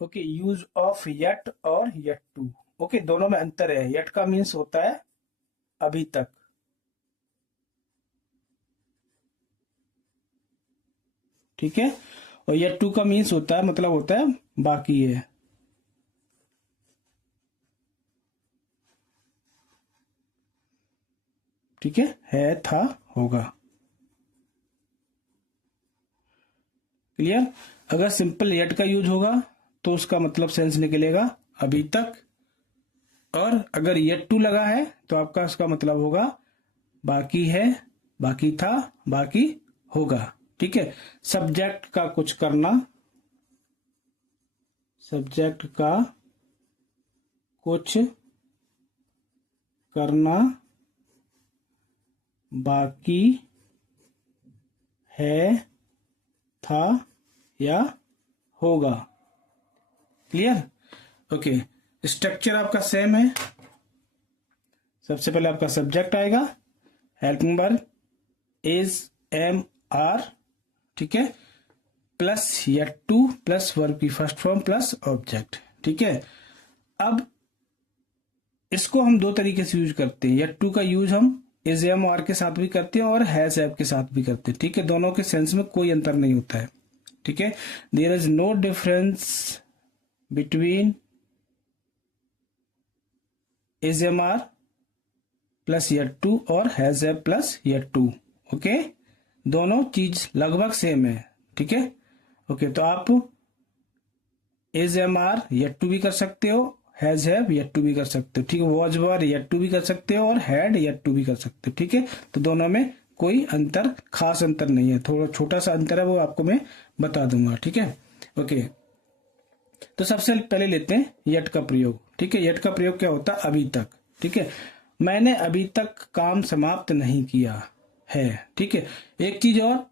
Okay, use of yet और yet to. Okay, दोनों में अंतर है। यट का मीन्स होता है अभी तक, ठीक है, और यट टू का मीन्स होता है, मतलब होता है बाकी है। ठीक है, था, होगा। क्लियर? अगर सिंपल यट का यूज होगा तो उसका मतलब सेंस निकलेगा अभी तक, और अगर येट टू लगा है तो आपका उसका मतलब होगा बाकी है, बाकी था, बाकी होगा। ठीक है, सब्जेक्ट का कुछ करना, सब्जेक्ट का कुछ करना बाकी है, था या होगा। क्लियर? ओके, स्ट्रक्चर आपका सेम है। सबसे पहले आपका सब्जेक्ट आएगा, helping verb is, am, are, ठीक है, plus yet to plus verb की फर्स्ट फॉर्म प्लस ऑब्जेक्ट। ठीक है, अब इसको हम दो तरीके से यूज करते हैं। यट टू का यूज हम इज, एम, आर के साथ भी करते हैं और हैज, हैव के साथ भी करते हैं। ठीक है, दोनों के सेंस में कोई अंतर नहीं होता है। ठीक है, there is no difference between is, am, are plus yet to और has, have plus yet to. Okay, दोनों चीज लगभग सेम है। ठीक है, ओके, तो आप is, am, are yet to भी कर सकते हो, हैज, हैव यट टू भी कर सकते हो। ठीक है, वॉज, वर यट टू भी कर सकते हो और हैड यट टू भी कर सकते हो। ठीक है, तो दोनों में कोई अंतर, खास अंतर नहीं है, थोड़ा छोटा सा अंतर है, वो आपको मैं बता दूंगा। ठीक है, ओके, तो सबसे पहले लेते हैं यट का प्रयोग। ठीक है, यट का प्रयोग क्या होता है? अभी तक। ठीक है, मैंने अभी तक काम समाप्त नहीं किया है। ठीक है, एक चीज और,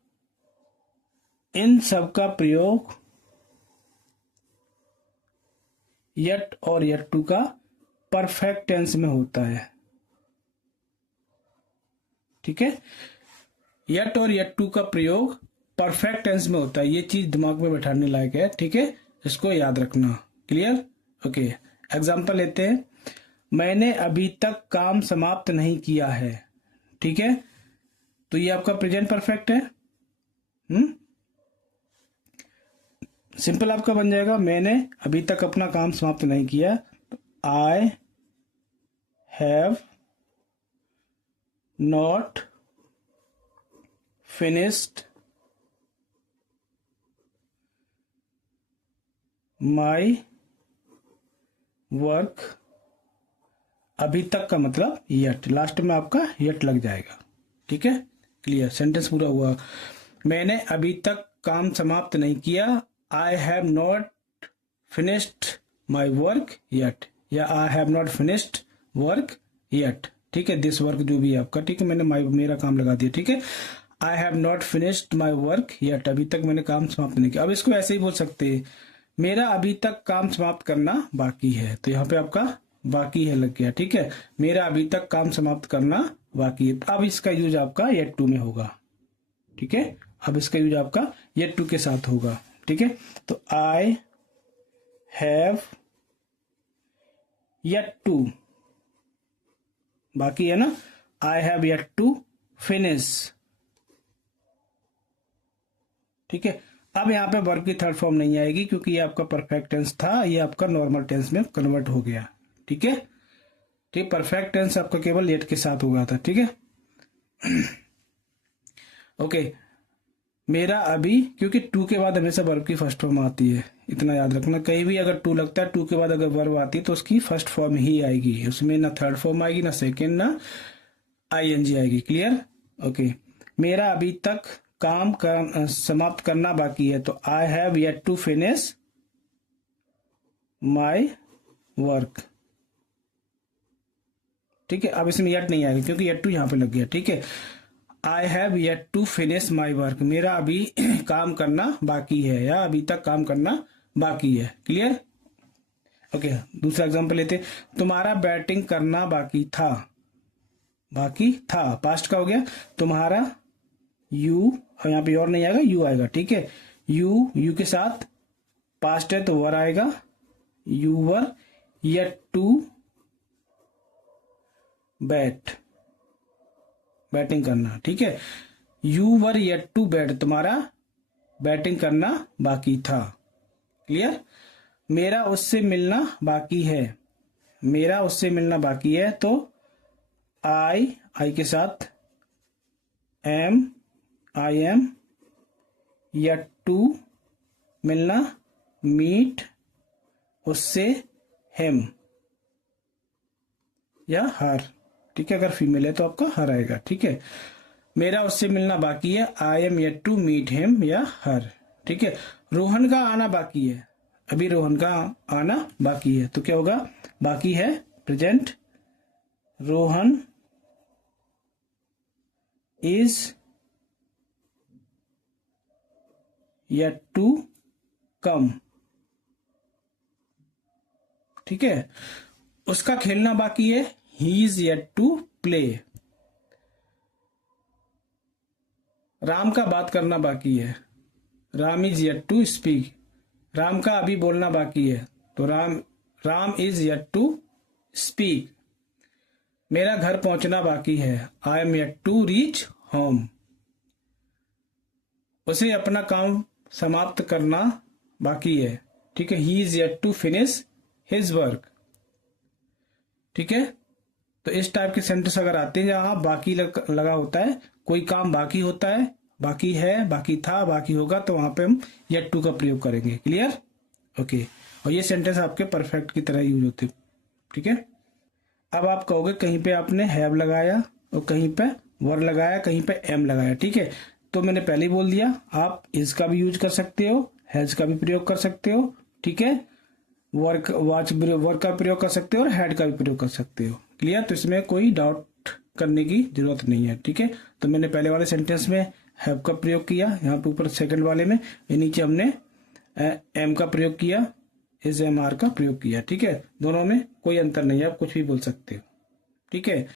इन सब का प्रयोग यट और यट टू का परफेक्ट टेंस में होता है। ठीक है, यट और यट टू का प्रयोग परफेक्ट टेंस में होता है। ये चीज दिमाग में बैठाने लायक है। ठीक है, इसको याद रखना। क्लियर? ओके, एग्जांपल लेते हैं। मैंने अभी तक काम समाप्त नहीं किया है। ठीक है, तो ये आपका प्रेजेंट परफेक्ट है। सिंपल आपका बन जाएगा, मैंने अभी तक अपना काम समाप्त नहीं किया, तो I have not finished my work. अभी तक का मतलब यट, लास्ट में आपका यट लग जाएगा। ठीक है, क्लियर? सेंटेंस पूरा हुआ। मैंने अभी तक काम समाप्त नहीं किया, I have not finished my work yet, या I have not finished work yet. ठीक है, दिस वर्क जो भी है आपका, ठीक है, मैंने मेरा काम लगा दिया। ठीक है, I have not finished my work yet, अभी तक मैंने काम समाप्त नहीं किया। अब इसको ऐसे ही बोल सकते हैं, मेरा अभी तक काम समाप्त करना बाकी है, तो यहाँ पे आपका बाकी है लग गया। ठीक है, मेरा अभी तक काम समाप्त करना बाकी है। अब इसका यूज आपका येट टू में होगा। ठीक है, अब इसका यूज आपका येट टू के साथ होगा। ठीक है, तो आई हैव येट टू, बाकी है ना, I have yet to finish. ठीक है, अब यहाँ पे वर्ब की थर्ड फॉर्म नहीं आएगी क्योंकि ये आपका परफेक्ट टेंस था, ये आपका नॉर्मल टेंस में कन्वर्ट हो गया। ठीक है, ठीक, परफेक्ट टेंस आपका केवल येट के साथ होगा था। ठीक है, ओके, मेरा अभी, क्योंकि टू के बाद हमेशा वर्ब की फर्स्ट फॉर्म आती है, इतना याद रखना। कहीं भी अगर टू लगता है, टू के बाद अगर वर्ब आती है तो उसकी फर्स्ट फॉर्म ही आएगी, उसमें ना थर्ड फॉर्म आएगी, ना सेकेंड, ना आईएनजी आएगी। क्लियर? ओके, मेरा अभी तक काम समाप्त करना बाकी है, तो I have yet to finish my work. ठीक है, अब इसमें येट नहीं आएगा क्योंकि येट टू यहां पे लग गया। ठीक है, I have yet to finish my work, मेरा अभी काम करना बाकी है, या अभी तक काम करना बाकी है। क्लियर? ओके, दूसरा एग्जांपल लेते, तुम्हारा बैटिंग करना बाकी था। बाकी था पास्ट का हो गया, तुम्हारा यू, और यहाँ पे और नहीं आएगा, यू आएगा। ठीक है, यू के साथ पास्ट है तो वर आएगा, you were yet to bat, batting करना, ठीक है। You were yet to bat, तुम्हारा बैटिंग करना बाकी था। क्लियर। मेरा उससे मिलना बाकी है, मेरा उससे मिलना बाकी है तो आई के साथ आई एम येट टू मिलना, मीट उससे हिम या हर, ठीक है। अगर फीमेल है तो आपका हर आएगा, ठीक है। मेरा उससे मिलना बाकी है, I am yet to meet him या हर, ठीक है। रोहन का आना बाकी है, अभी रोहन का आना बाकी है तो क्या होगा, बाकी है present, Rohan is yet to come, ठीक है। उसका खेलना बाकी है, he is yet to play. Ram का बात करना बाकी है, Ram is yet to speak. Ram का अभी बोलना बाकी है तो Ram is yet to speak. मेरा घर पहुंचना बाकी है, I am yet to reach home. उसे अपना काम समाप्त करना बाकी है, ठीक है, he is yet to finish his work, ठीक है। तो इस टाइप के सेंटेंस अगर आते हैं जहां बाकी लगा होता है, कोई काम बाकी होता है, बाकी है, बाकी था, बाकी होगा, तो वहां पे हम येट टू का प्रयोग करेंगे। Clear, okay. और ये सेंटेंस आपके परफेक्ट की तरह यूज होते, ठीक है। अब आप कहोगे कहीं पे आपने हैव लगाया और कहीं पे वर लगाया, कहीं पे एम लगाया, ठीक है। तो मैंने पहले ही बोल दिया, आप इज का भी यूज कर सकते हो, हैज का भी प्रयोग कर सकते हो, ठीक है। वर्क का प्रयोग कर सकते हो और हैड का भी प्रयोग कर सकते हो। क्लियर, तो इसमें कोई डाउट करने की जरूरत नहीं है, ठीक है। तो मैंने पहले वाले सेंटेंस में हैव का प्रयोग किया, यहाँ पे ऊपर सेकंड वाले में नीचे हमने एम का प्रयोग किया, इज एम आर का प्रयोग किया, ठीक है। दोनों में कोई अंतर नहीं है, आप कुछ भी बोल सकते हो, ठीक है।